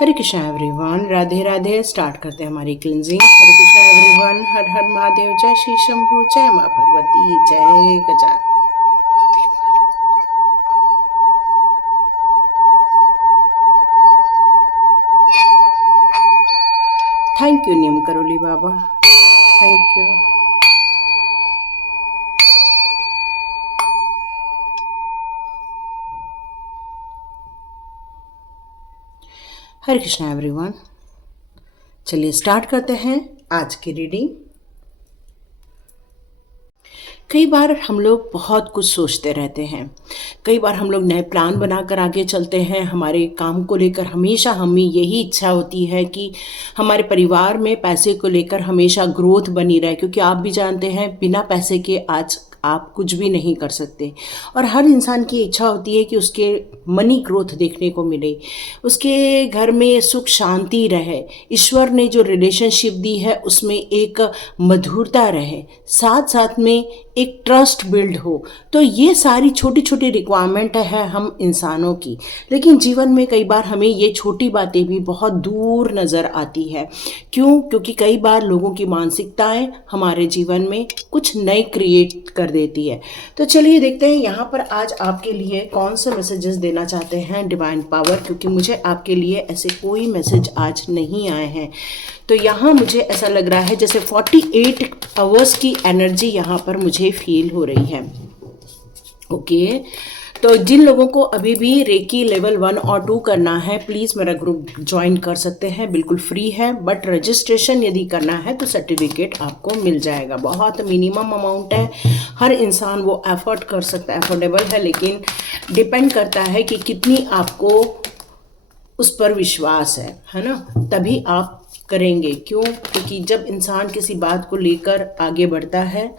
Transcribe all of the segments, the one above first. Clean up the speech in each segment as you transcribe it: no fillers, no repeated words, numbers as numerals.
हरे Krishna everyone, Radhe Radhe. Start करते हैं हमारी क्लिनजिंग। हरे कृष्णा एवरीवन, हर हर महादेव। जय श्री शंभू, जय माँ भगवती, जय Gajan. Thank you Neem Karoli Baba, thank you. हरे कृष्णा एवरीवन, चलिए स्टार्ट करते हैं आज की रीडिंग। कई बार हम लोग बहुत कुछ सोचते रहते हैं, कई बार हम लोग नए प्लान बनाकर आगे चलते हैं। हमारे काम को लेकर हमेशा हमें यही इच्छा होती है कि हमारे परिवार में पैसे को लेकर हमेशा ग्रोथ बनी रहे, क्योंकि आप भी जानते हैं बिना पैसे के आज आप कुछ भी नहीं कर सकते। और हर इंसान की इच्छा होती है कि उसके मनी ग्रोथ देखने को मिले, उसके घर में सुख शांति रहे, ईश्वर ने जो रिलेशनशिप दी है उसमें एक मधुरता रहे, साथ साथ में एक ट्रस्ट बिल्ड हो। तो ये सारी छोटी छोटी रिक्वायरमेंट है हम इंसानों की। लेकिन जीवन में कई बार हमें ये छोटी बातें भी बहुत दूर नज़र आती है। क्यों? क्योंकि कई बार लोगों की मानसिकताएं हमारे जीवन में कुछ नए क्रिएट कर देती है। तो चलिए देखते हैं यहाँ पर आज आपके लिए कौन से मैसेजेस देना चाहते हैं डिवाइन पावर, क्योंकि मुझे आपके लिए ऐसे कोई मैसेज आज नहीं आए हैं। तो यहाँ मुझे ऐसा लग रहा है जैसे 48 आवर्स की एनर्जी यहाँ पर मुझे फील हो रही है। ओके, तो जिन लोगों को अभी भी रेकी लेवल 1 और 2 करना है, प्लीज़ मेरा ग्रुप ज्वाइन कर सकते हैं, बिल्कुल फ्री है। बट रजिस्ट्रेशन यदि करना है तो सर्टिफिकेट आपको मिल जाएगा। बहुत मिनिमम अमाउंट है, हर इंसान वो एफोर्ड कर सकता है, अफोर्डेबल है, लेकिन डिपेंड करता है कि कितनी आपको उस पर विश्वास है ना, तभी आप करेंगे। क्यों? क्योंकि जब इंसान किसी बात को लेकर आगे बढ़ता है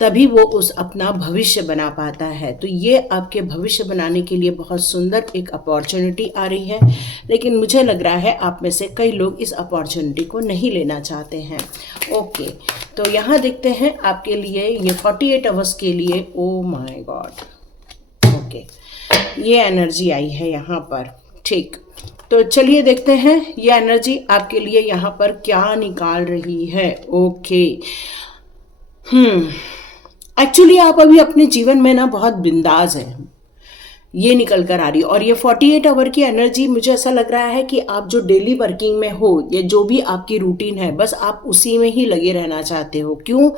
तभी वो उस अपना भविष्य बना पाता है। तो ये आपके भविष्य बनाने के लिए बहुत सुंदर एक अपॉर्चुनिटी आ रही है, लेकिन मुझे लग रहा है आप में से कई लोग इस अपॉर्चुनिटी को नहीं लेना चाहते हैं। ओके, तो यहाँ देखते हैं आपके लिए ये 48 आवर्स के लिए। ओ माय गॉड, ओके, ये एनर्जी आई है यहाँ पर। ठीक, तो चलिए देखते हैं ये एनर्जी आपके लिए यहाँ पर क्या निकाल रही है। ओके, एक्चुअली आप अभी अपने जीवन में ना बहुत बिंदास हैं, ये निकल कर आ रही है। और ये 48 आवर की एनर्जी, मुझे ऐसा लग रहा है कि आप जो डेली वर्किंग में हो या जो भी आपकी रूटीन है, बस आप उसी में ही लगे रहना चाहते हो। क्यों?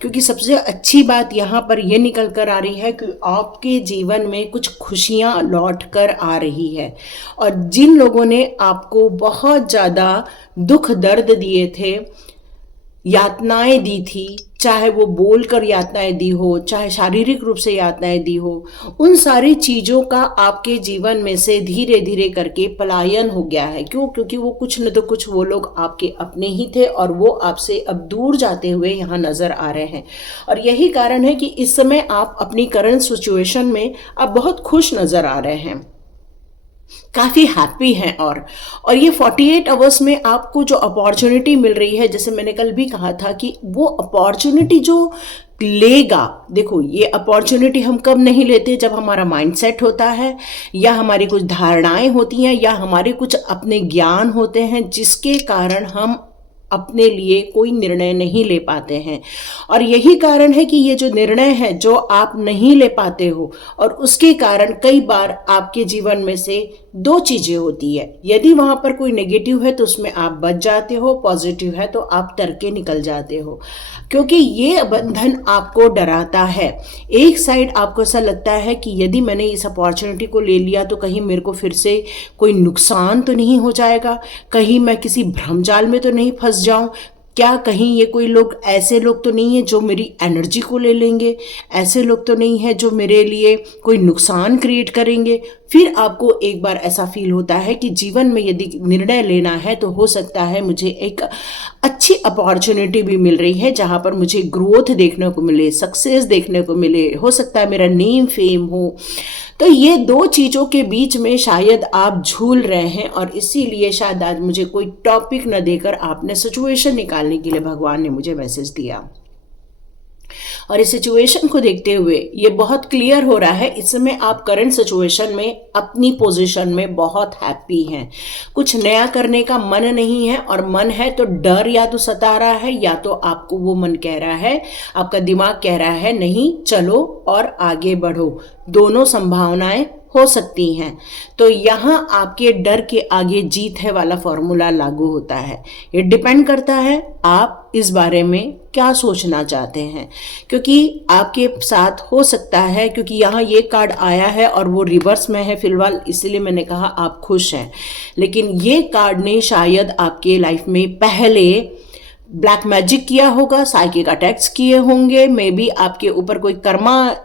क्योंकि सबसे अच्छी बात यहाँ पर ये निकल कर आ रही है कि आपके जीवन में कुछ खुशियाँ लौट कर आ रही है। और जिन लोगों ने आपको बहुत ज़्यादा दुख दर्द दिए थे, यातनाएं दी थी, चाहे वो बोलकर यातनाएं दी हो, चाहे शारीरिक रूप से यातनाएं दी हो, उन सारी चीज़ों का आपके जीवन में से धीरे धीरे करके पलायन हो गया है। क्यों? क्योंकि वो कुछ न तो कुछ वो लोग आपके अपने ही थे और वो आपसे अब दूर जाते हुए यहाँ नज़र आ रहे हैं। और यही कारण है कि इस समय आप अपनी करंट सिचुएशन में आप बहुत खुश नज़र आ रहे हैं, काफ़ी हैप्पी हैं। और ये 48 आवर्स में आपको जो अपॉर्चुनिटी मिल रही है, जैसे मैंने कल भी कहा था कि वो अपॉर्चुनिटी जो लेगा, देखो ये अपॉर्चुनिटी हम कब नहीं लेते, जब हमारा माइंडसेट होता है या हमारी कुछ धारणाएं होती हैं या हमारे कुछ अपने ज्ञान होते हैं जिसके कारण हम अपने लिए कोई निर्णय नहीं ले पाते हैं। और यही कारण है कि ये जो निर्णय है जो आप नहीं ले पाते हो, और उसके कारण कई बार आपके जीवन में से दो चीज़ें होती है। यदि वहाँ पर कोई नेगेटिव है तो उसमें आप बच जाते हो, पॉजिटिव है तो आप तरके निकल जाते हो, क्योंकि ये बंधन आपको डराता है। एक साइड आपको ऐसा लगता है कि यदि मैंने इस अपॉर्चुनिटी को ले लिया तो कहीं मेरे को फिर से कोई नुकसान तो नहीं हो जाएगा, कहीं मैं किसी भ्रमजाल में तो नहीं फंस जाऊं, क्या कहीं ये कोई लोग ऐसे लोग तो नहीं है जो मेरी एनर्जी को ले लेंगे, ऐसे लोग तो नहीं है जो मेरे लिए कोई नुकसान क्रिएट करेंगे। फिर आपको एक बार ऐसा फील होता है कि जीवन में यदि निर्णय लेना है तो हो सकता है मुझे एक अच्छी अपॉर्चुनिटी भी मिल रही है जहाँ पर मुझे ग्रोथ देखने को मिले, सक्सेस देखने को मिले, हो सकता है मेरा नेम फेम हो। तो ये दो चीज़ों के बीच में शायद आप झूल रहे हैं, और इसीलिए शायद आज मुझे कोई टॉपिक न देकर आपने सिचुएशन निकालने के लिए भगवान ने मुझे मैसेज दिया। और इस सिचुएशन को देखते हुए ये बहुत क्लियर हो रहा है इस समय आप करंट सिचुएशन में अपनी पोजीशन में बहुत हैप्पी हैं। कुछ नया करने का मन नहीं है, और मन है तो डर या तो सता रहा है, या तो आपको वो मन कह रहा है, आपका दिमाग कह रहा है नहीं चलो और आगे बढ़ो। दोनों संभावनाएं हो सकती हैं। तो यहाँ आपके डर के आगे जीत है वाला फॉर्मूला लागू होता है। ये डिपेंड करता है आप इस बारे में क्या सोचना चाहते हैं, क्योंकि आपके साथ हो सकता है, क्योंकि यहाँ ये कार्ड आया है और वो रिवर्स में है फिलहाल, इसलिए मैंने कहा आप खुश हैं, लेकिन ये कार्ड ने शायद आपके लाइफ में पहले ब्लैक मैजिक किया होगा, साइकिक अटैक्स किए होंगे, मे बी आपके ऊपर कोई कर्मा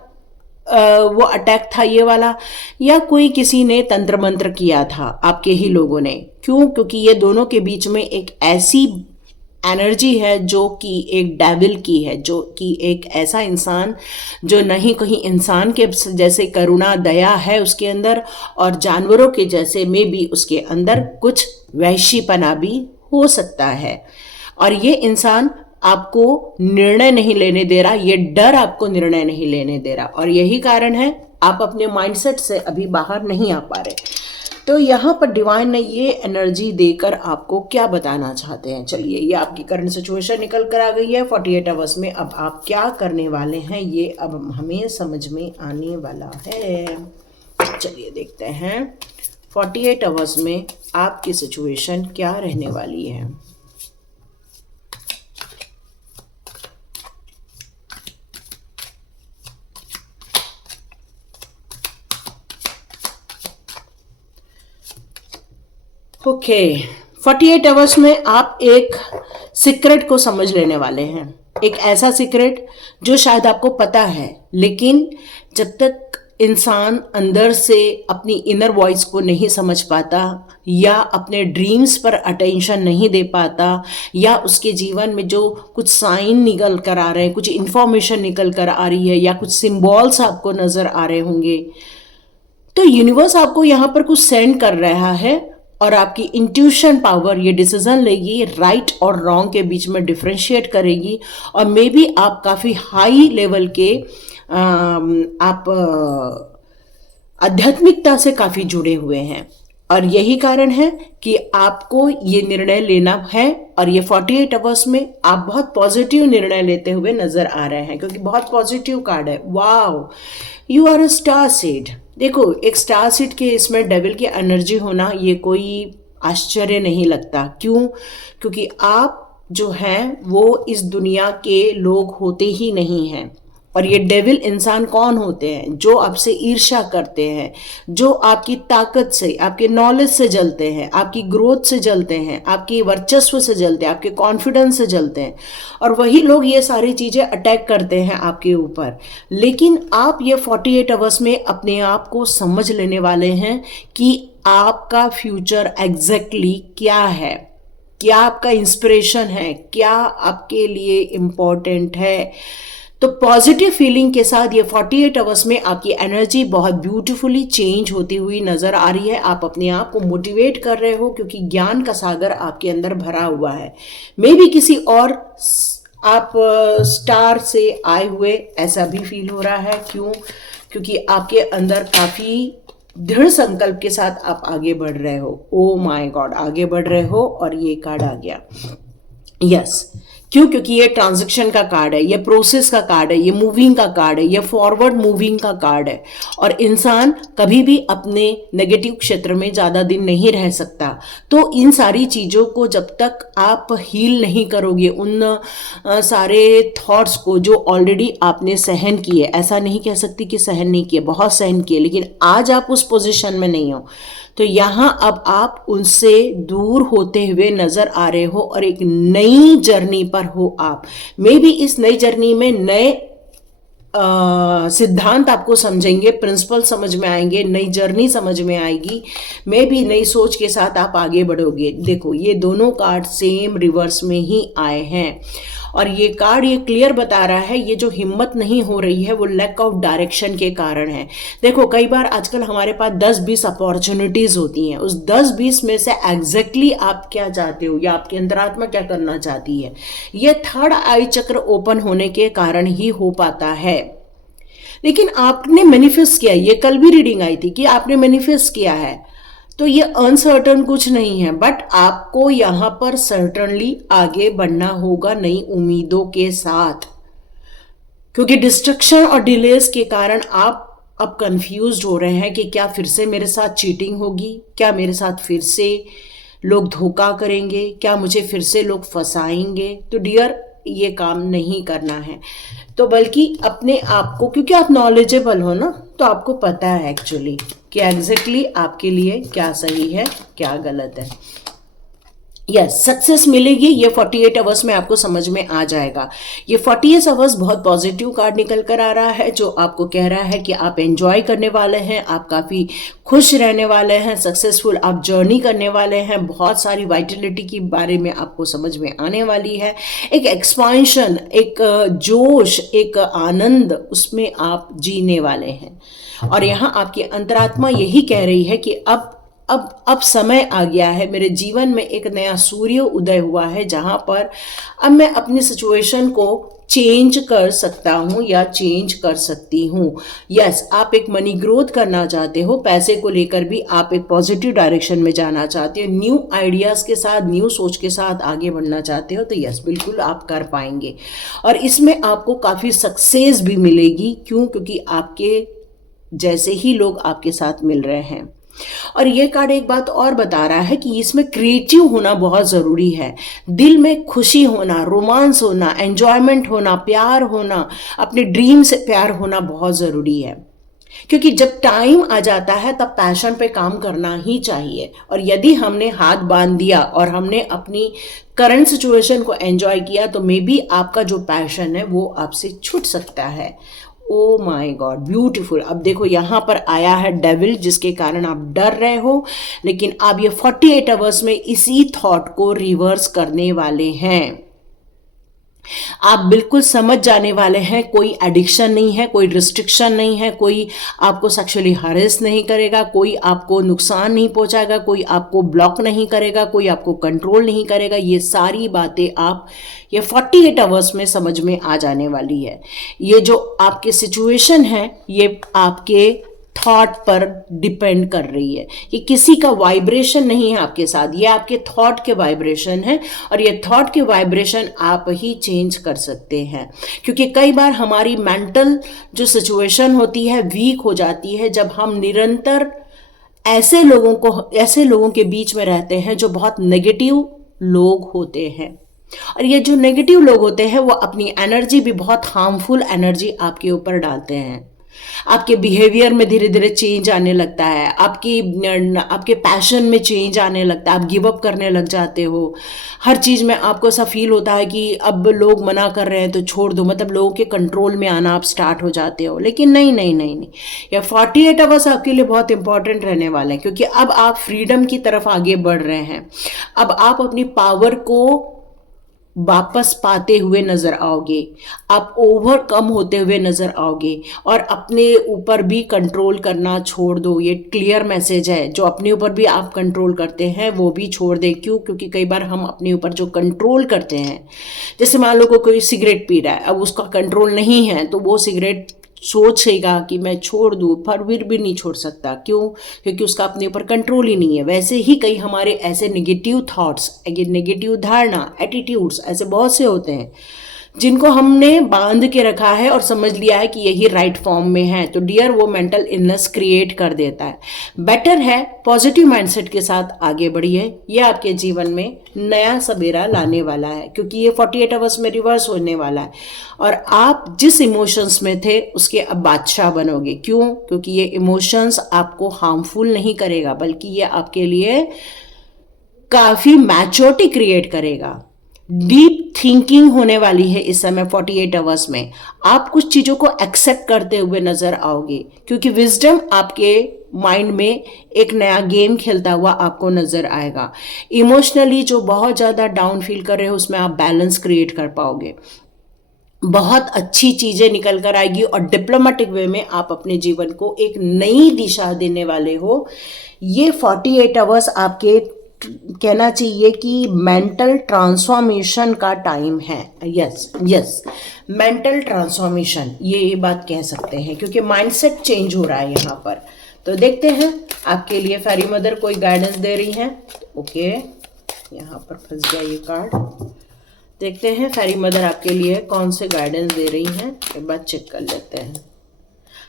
वो अटैक था ये वाला, या कोई किसी ने तंत्र मंत्र किया था आपके ही लोगों ने। क्यों? क्योंकि ये दोनों के बीच में एक ऐसी एनर्जी है जो कि एक डेविल की है, जो कि एक ऐसा इंसान जो नहीं कहीं इंसान के जैसे करुणा दया है उसके अंदर, और जानवरों के जैसे में भी उसके अंदर कुछ वहशीपना भी हो सकता है। और ये इंसान आपको निर्णय नहीं लेने दे रहा, ये डर आपको निर्णय नहीं लेने दे रहा, और यही कारण है आप अपने माइंडसेट से अभी बाहर नहीं आ पा रहे। तो यहाँ पर डिवाइन ने ये एनर्जी देकर आपको क्या बताना चाहते हैं, चलिए ये आपकी करंट सिचुएशन निकल कर आ गई है 48 आवर्स में। अब आप क्या करने वाले हैं ये अब हमें समझ में आने वाला है। चलिए देखते हैं 48 आवर्स में आपकी सिचुएशन क्या रहने वाली है। ओके 48 आवर्स में आप एक सीक्रेट को समझ लेने वाले हैं, एक ऐसा सीक्रेट जो शायद आपको पता है, लेकिन जब तक इंसान अंदर से अपनी इनर वॉइस को नहीं समझ पाता, या अपने ड्रीम्स पर अटेंशन नहीं दे पाता, या उसके जीवन में जो कुछ साइन निकल कर आ रहे हैं, कुछ इंफॉर्मेशन निकल कर आ रही है, या कुछ सिंबल्स आपको नजर आ रहे होंगे, तो यूनिवर्स आपको यहाँ पर कुछ सेंड कर रहा है, और आपकी इंट्यूशन पावर ये डिसीजन लेगी, राइट और रॉन्ग के बीच में डिफ्रेंशिएट करेगी, और मे बी आप काफ़ी हाई लेवल के आप आध्यात्मिकता से काफ़ी जुड़े हुए हैं, और यही कारण है कि आपको ये निर्णय लेना है। और ये 48 आवर्स में आप बहुत पॉजिटिव निर्णय लेते हुए नजर आ रहे हैं, क्योंकि बहुत पॉजिटिव कार्ड है। Wow, you are a star seed. देखो एक स्टार सीड के इसमें डेविल की एनर्जी होना ये कोई आश्चर्य नहीं लगता। क्यों? क्योंकि आप जो हैं वो इस दुनिया के लोग होते ही नहीं हैं। और ये डेविल इंसान कौन होते हैं? जो आपसे ईर्ष्या करते हैं, जो आपकी ताकत से, आपके नॉलेज से जलते हैं, आपकी ग्रोथ से जलते हैं, आपकी वर्चस्व से जलते हैं, आपके कॉन्फिडेंस से जलते हैं, और वही लोग ये सारी चीज़ें अटैक करते हैं आपके ऊपर। लेकिन आप ये 48 आवर्स में अपने आप को समझ लेने वाले हैं कि आपका फ्यूचर एग्जैक्टली क्या है, क्या आपका इंस्पिरेशन है, क्या आपके लिए इम्पोर्टेंट है। तो पॉजिटिव फीलिंग के साथ ये 48 आवर्स में आपकी एनर्जी बहुत ब्यूटीफुली चेंज होती हुई नजर आ रही है। आप अपने आप को मोटिवेट कर रहे हो, क्योंकि ज्ञान का सागर आपके अंदर भरा हुआ है। मे बी किसी और आप स्टार से आए हुए ऐसा भी फील हो रहा है। क्यों? क्योंकि आपके अंदर काफ़ी दृढ़ संकल्प के साथ आप आगे बढ़ रहे हो। ओ माय गॉड, आगे बढ़ रहे हो, और ये कार्ड आ गया। यस, क्यों? क्योंकि ये ट्रांजैक्शन का कार्ड है, ये प्रोसेस का कार्ड है, ये मूविंग का कार्ड है, ये फॉरवर्ड मूविंग का कार्ड है। और इंसान कभी भी अपने नेगेटिव क्षेत्र में ज़्यादा दिन नहीं रह सकता। तो इन सारी चीज़ों को जब तक आप हील नहीं करोगे, उन सारे थॉट्स को जो ऑलरेडी आपने सहन किए, ऐसा नहीं कह सकती कि सहन नहीं किए, बहुत सहन किए, लेकिन आज आप उस पोजीशन में नहीं हो। तो यहाँ अब आप उनसे दूर होते हुए नजर आ रहे हो, और एक नई जर्नी पर हो आप। मे बी इस नई जर्नी में नए सिद्धांत आपको समझेंगे, प्रिंसिपल समझ में आएंगे, नई जर्नी समझ में आएगी, मे बी नई सोच के साथ आप आगे बढ़ोगे। देखो ये दोनों कार्ड सेम रिवर्स में ही आए हैं, और ये कार्ड ये क्लियर बता रहा है, ये जो हिम्मत नहीं हो रही है वो लैक ऑफ डायरेक्शन के कारण है। देखो कई बार आजकल हमारे पास 10-20 अपॉर्चुनिटीज होती हैं, उस 10-20 में से एग्जैक्टली आप क्या चाहते हो या आपकी अंतरात्मा क्या करना चाहती है, ये थर्ड आई चक्र ओपन होने के कारण ही हो पाता है। लेकिन आपने मैनिफेस्ट किया, ये कल भी रीडिंग आई थी कि आपने मैनिफेस्ट किया है, तो ये अनसर्टन कुछ नहीं है, बट आपको यहां पर सर्टनली आगे बढ़ना होगा नई उम्मीदों के साथ, क्योंकि डिस्ट्रक्शन और डिलेस के कारण आप अब कंफ्यूज हो रहे हैं कि क्या फिर से मेरे साथ चीटिंग होगी, क्या मेरे साथ फिर से लोग धोखा करेंगे, क्या मुझे फिर से लोग फंसाएंगे। तो डियर ये काम नहीं करना है, तो बल्कि अपने आप को, क्योंकि आप नॉलेजेबल हो ना, तो आपको पता है एक्चुअली कि एग्जैक्टली आपके लिए क्या सही है क्या गलत है। यस, सक्सेस मिलेगी, ये 48 आवर्स में आपको समझ में आ जाएगा। ये 48 आवर्स बहुत पॉजिटिव कार्ड निकल कर आ रहा है, जो आपको कह रहा है कि आप एंजॉय करने वाले हैं, आप काफ़ी खुश रहने वाले हैं, सक्सेसफुल आप जर्नी करने वाले हैं, बहुत सारी वाइटलिटी के बारे में आपको समझ में आने वाली है, एक एक्सपांशन, एक जोश, एक आनंद उसमें आप जीने वाले हैं। और यहाँ आपकी अंतरात्मा यही कह रही है कि अब समय आ गया है, मेरे जीवन में एक नया सूर्य उदय हुआ है, जहां पर अब मैं अपनी सिचुएशन को चेंज कर सकता हूं या चेंज कर सकती हूं। यस, आप एक मनी ग्रोथ करना चाहते हो, पैसे को लेकर भी आप एक पॉजिटिव डायरेक्शन में जाना चाहते हो, न्यू आइडियाज के साथ, न्यू सोच के साथ आगे बढ़ना चाहते हो, तो यस बिल्कुल आप कर पाएंगे। और इसमें आपको काफ़ी सक्सेस भी मिलेगी। क्यों? क्योंकि आपके जैसे ही लोग आपके साथ मिल रहे हैं। और ये कार्ड एक बात और बता रहा है कि इसमें क्रिएटिव होना बहुत ज़रूरी है, दिल में खुशी होना, रोमांस होना, एंजॉयमेंट होना, प्यार होना, अपने ड्रीम से प्यार होना बहुत ज़रूरी है। क्योंकि जब टाइम आ जाता है तब पैशन पे काम करना ही चाहिए। और यदि हमने हाथ बांध दिया और हमने अपनी करंट सिचुएशन को एंजॉय किया, तो मे बी आपका जो पैशन है वो आपसे छूट सकता है। Oh my God, beautiful. अब देखो यहाँ पर आया है डेविल, जिसके कारण आप डर रहे हो, लेकिन आप ये 48 आवर्स में इसी थॉट को रिवर्स करने वाले हैं। आप बिल्कुल समझ जाने वाले हैं, कोई एडिक्शन नहीं है, कोई रिस्ट्रिक्शन नहीं है, कोई आपको सेक्सुअली हरेस नहीं करेगा, कोई आपको नुकसान नहीं पहुंचाएगा, कोई आपको ब्लॉक नहीं करेगा, कोई आपको कंट्रोल नहीं करेगा। ये सारी बातें आप ये 48 आवर्स में समझ में आ जाने वाली है। ये जो आपके सिचुएशन है ये आपके थॉट पर डिपेंड कर रही है, ये किसी का वाइब्रेशन नहीं है आपके साथ, ये आपके थॉट के वाइब्रेशन है। और ये थॉट के वाइब्रेशन आप ही चेंज कर सकते हैं, क्योंकि कई बार हमारी मेंटल जो सिचुएशन होती है वीक हो जाती है जब हम निरंतर ऐसे लोगों के बीच में रहते हैं जो बहुत नेगेटिव लोग होते हैं। और ये जो नेगेटिव लोग होते हैं वो अपनी एनर्जी भी बहुत हार्मफुल एनर्जी आपके ऊपर डालते हैं। आपके बिहेवियर में धीरे धीरे चेंज आने लगता है, आपके पैशन में चेंज आने लगता है, आप गिव अप करने लग जाते हो। हर चीज़ में आपको ऐसा फील होता है कि अब लोग मना कर रहे हैं तो छोड़ दो, मतलब लोगों के कंट्रोल में आना आप स्टार्ट हो जाते हो। लेकिन नहीं नहीं नहीं नहीं, यह 48 आवर्स आपके लिए बहुत इंपॉर्टेंट रहने वाले हैं, क्योंकि अब आप फ्रीडम की तरफ आगे बढ़ रहे हैं। अब आप अपनी पावर को वापस पाते हुए नजर आओगे, आप ओवरकम होते हुए नजर आओगे, और अपने ऊपर भी कंट्रोल करना छोड़ दो। ये क्लियर मैसेज है, जो अपने ऊपर भी आप कंट्रोल करते हैं वो भी छोड़ दे। क्यों? क्योंकि कई बार हम अपने ऊपर जो कंट्रोल करते हैं, जैसे मान लो कोई सिगरेट पी रहा है, अब उसका कंट्रोल नहीं है तो वो सिगरेट सोचेगा कि मैं छोड़ दूँ, पर फिर भी नहीं छोड़ सकता। क्यों? क्योंकि उसका अपने ऊपर कंट्रोल ही नहीं है। वैसे ही कई हमारे ऐसे नेगेटिव थॉट्स, नेगेटिव धारणा, एटीट्यूड्स ऐसे बहुत से होते हैं जिनको हमने बांध के रखा है और समझ लिया है कि यही राइट फॉर्म में है, तो डियर वो मेंटल इलनेस क्रिएट कर देता है। बेटर है पॉजिटिव माइंडसेट के साथ आगे बढ़िए, ये आपके जीवन में नया सवेरा लाने वाला है, क्योंकि ये 48 आवर्स में रिवर्स होने वाला है और आप जिस इमोशंस में थे उसके अब बादशाह बनोगे। क्यों? क्योंकि ये इमोशंस आपको हार्मफुल नहीं करेगा, बल्कि ये आपके लिए काफ़ी मैच्योरिटी क्रिएट करेगा। डीप थिंकिंग होने वाली है इस समय 48 आवर्स में। आप कुछ चीज़ों को एक्सेप्ट करते हुए नजर आओगे, क्योंकि विजडम आपके माइंड में एक नया गेम खेलता हुआ आपको नजर आएगा। इमोशनली जो बहुत ज़्यादा डाउन फील कर रहे हो उसमें आप बैलेंस क्रिएट कर पाओगे। बहुत अच्छी चीज़ें निकल कर आएगी और डिप्लोमेटिक वे में आप अपने जीवन को एक नई दिशा देने वाले हो। ये 48 आवर्स आपके कहना चाहिए कि मेंटल ट्रांसफॉर्मेशन का टाइम है। यस यस, मेंटल ट्रांसफॉर्मेशन, ये बात कह सकते हैं क्योंकि माइंडसेट चेंज हो रहा है यहाँ पर। तो देखते हैं आपके लिए फेरी मदर कोई गाइडेंस दे रही हैं। ओके, यहाँ पर फंस गया ये कार्ड। देखते हैं फेरी मदर आपके लिए कौन से गाइडेंस दे रही हैं, एक बार चेक कर लेते हैं।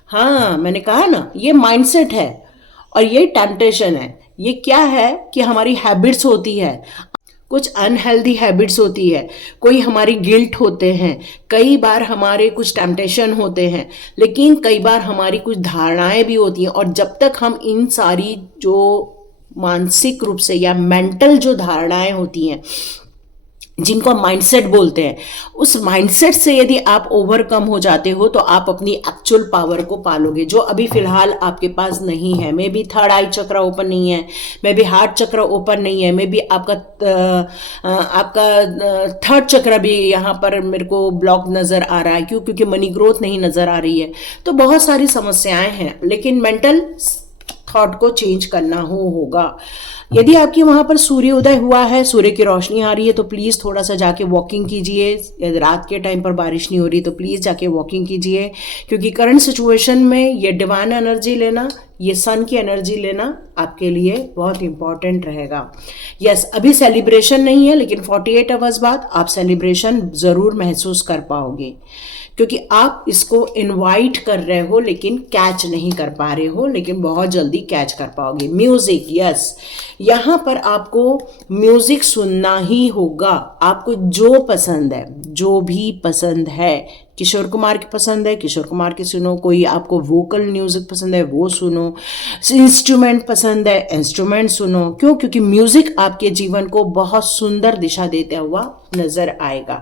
हाँ, मैंने कहा ना, ये माइंडसेट है और ये टेम्पटेशन है। ये क्या है कि हमारी हैबिट्स होती है, कुछ अनहेल्दी हैबिट्स होती है, कोई हमारी गिल्ट होते हैं, कई बार हमारे कुछ टेम्पटेशन होते हैं, लेकिन कई बार हमारी कुछ धारणाएं भी होती हैं। और जब तक हम इन सारी जो मानसिक रूप से या मेंटल जो धारणाएं होती हैं जिनको हम माइंडसेट बोलते हैं, उस माइंडसेट से यदि आप ओवरकम हो जाते हो तो आप अपनी एक्चुअल पावर को पालोगे, जो अभी फिलहाल आपके पास नहीं है। मे बी थर्ड आई चक्र ओपन नहीं है, मे बी हार्ट चक्र ओपन नहीं है, मे बी आपका थर्ड चक्र भी यहाँ पर मेरे को ब्लॉक नज़र आ रहा है। क्यों? क्योंकि मनी ग्रोथ नहीं नज़र आ रही है। तो बहुत सारी समस्याएं हैं, लेकिन मेंटल थॉट को चेंज करना होगा। यदि आपके वहां पर सूर्य उदय हुआ है, सूर्य की रोशनी आ रही है, तो प्लीज थोड़ा सा जाके वॉकिंग कीजिए। यदि रात के टाइम पर बारिश नहीं हो रही तो प्लीज जाके वॉकिंग कीजिए, क्योंकि करंट सिचुएशन में ये डिवाइन एनर्जी लेना, ये सन की एनर्जी लेना आपके लिए बहुत इंपॉर्टेंट रहेगा। यस, अभी सेलिब्रेशन नहीं है, लेकिन 48 आवर्स बाद आप सेलिब्रेशन जरूर महसूस कर पाओगे, क्योंकि आप इसको इनवाइट कर रहे हो लेकिन कैच नहीं कर पा रहे हो, लेकिन बहुत जल्दी कैच कर पाओगे। म्यूजिक, यस, यहाँ पर आपको म्यूजिक सुनना ही होगा। आपको जो पसंद है, जो भी पसंद है, किशोर कुमार की पसंद है, किशोर कुमार की सुनो। कोई आपको वोकल म्यूजिक पसंद है, वो सुनो। इंस्ट्रूमेंट पसंद है, इंस्ट्रूमेंट सुनो। क्यों? क्योंकि म्यूजिक आपके जीवन को बहुत सुंदर दिशा देता हुआ नजर आएगा।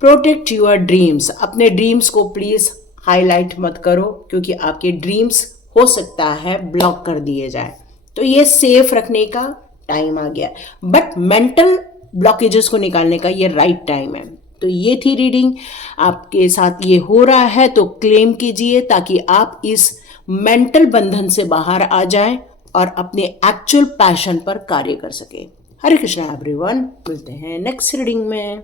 प्रोटेक्ट योर ड्रीम्स, अपने ड्रीम्स को प्लीज हाईलाइट मत करो, क्योंकि आपके ड्रीम्स हो सकता है ब्लॉक कर दिए जाए। तो ये सेफ रखने का टाइम आ गया, बट मेंटल ब्लॉकेजेस को निकालने का ये राइट टाइम है। तो ये थी रीडिंग, आपके साथ ये हो रहा है तो क्लेम कीजिए, ताकि आप इस मेंटल बंधन से बाहर आ जाएं और अपने एक्चुअल पैशन पर कार्य कर सके। हरे कृष्णा एवरीवन, मिलते हैं नेक्स्ट रीडिंग में।